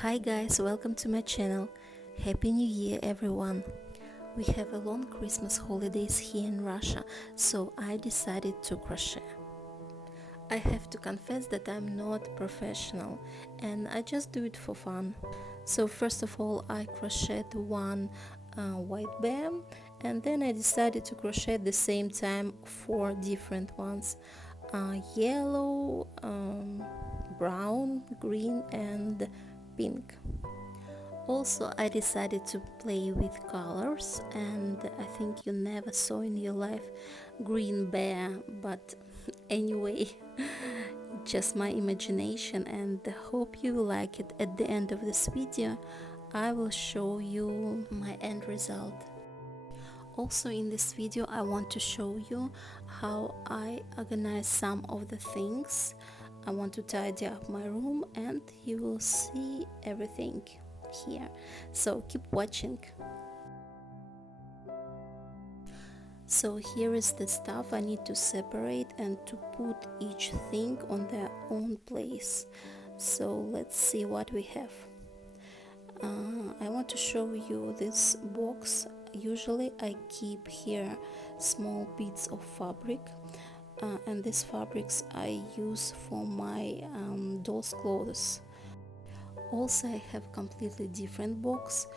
Hi guys, welcome to my channel. Happy New Year everyone. We have a long Christmas holidays here in Russia, so I decided to crochet. I have to confess that I'm not professional and I just do it for fun. So first of all I crocheted one white bear, and then I decided to crochet at the same time four different ones. Yellow, brown, green and pink. Also, I decided to play with colors, and I think you never saw in your life green bear, but anyway, just my imagination, and I hope you will like it. At the end of this video I will show you my end result. Also in this video I want to show you how I organize some of the things. I want to tidy up my room and you will see everything here, so keep watching. So here is the stuff I need to separate and to put each thing on their own place. So let's see what we have. I want to show you this box. Usually I keep here small bits of fabric, and these fabrics I use for my doll's clothes. Also I have completely different box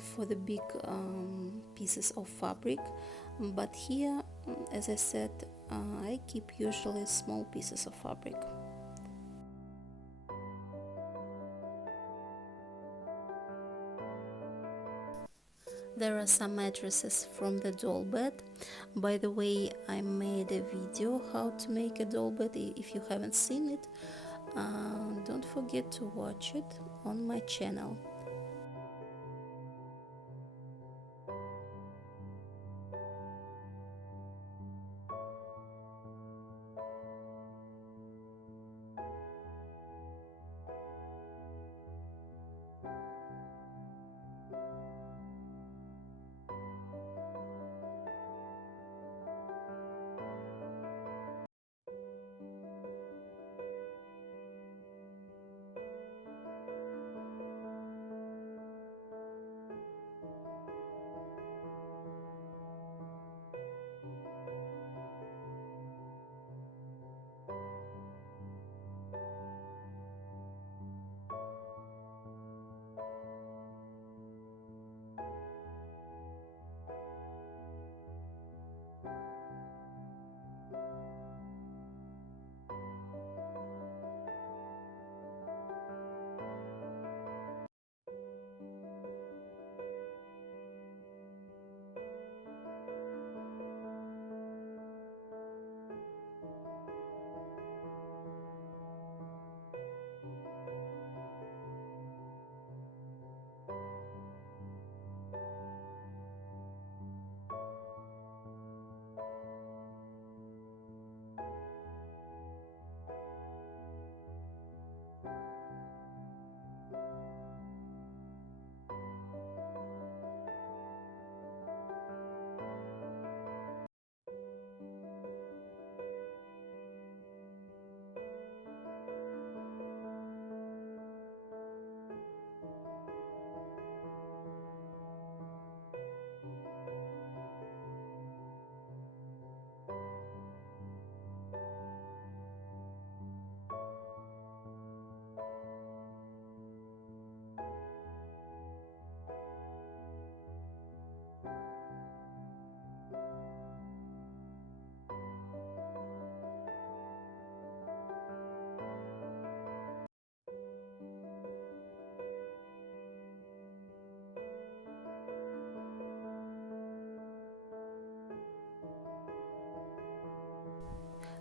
for the big pieces of fabric, but here, as I said, I keep usually small pieces of fabric. There are some mattresses from the doll bed. By the way, I made a video how to make a doll bed. If you haven't seen it, don't forget to watch it on my channel.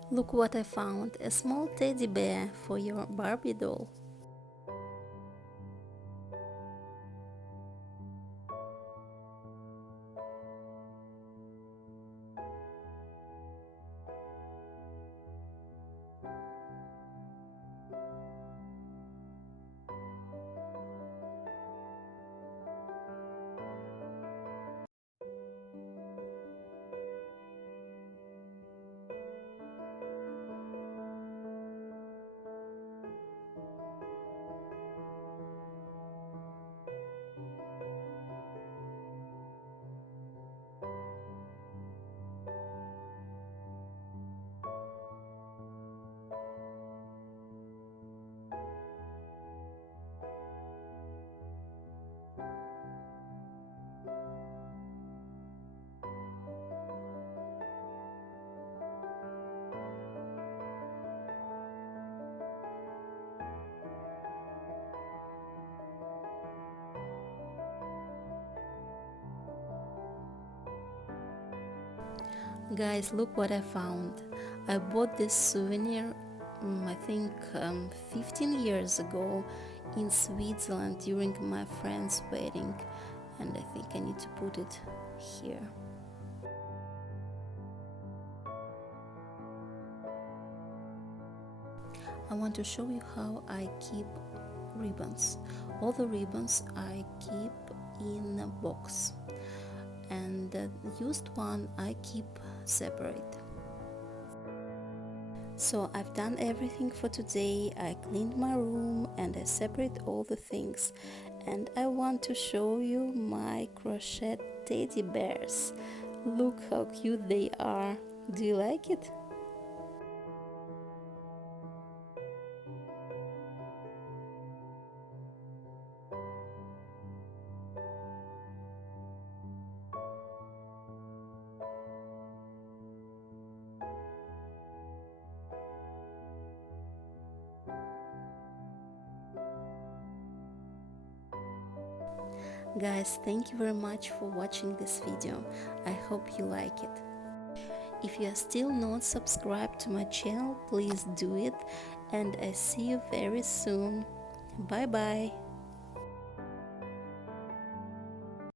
Look what I found, a small teddy bear for your Barbie doll. Guys, look what I found. I bought this souvenir, I think 15 years ago in Switzerland during my friend's wedding, and I think I need to put it here. I want to show you how I keep ribbons. All the ribbons I keep in a box, and the used one I keep separate. So I've done everything for today. I cleaned my room and I separate all the things, and I want to show you my crochet teddy bears. Look how cute they are. Do you like it? Guys, thank you very much for watching this video. I hope you like it. If you are still not subscribed to my channel, please do it, and I see you very soon. Bye bye.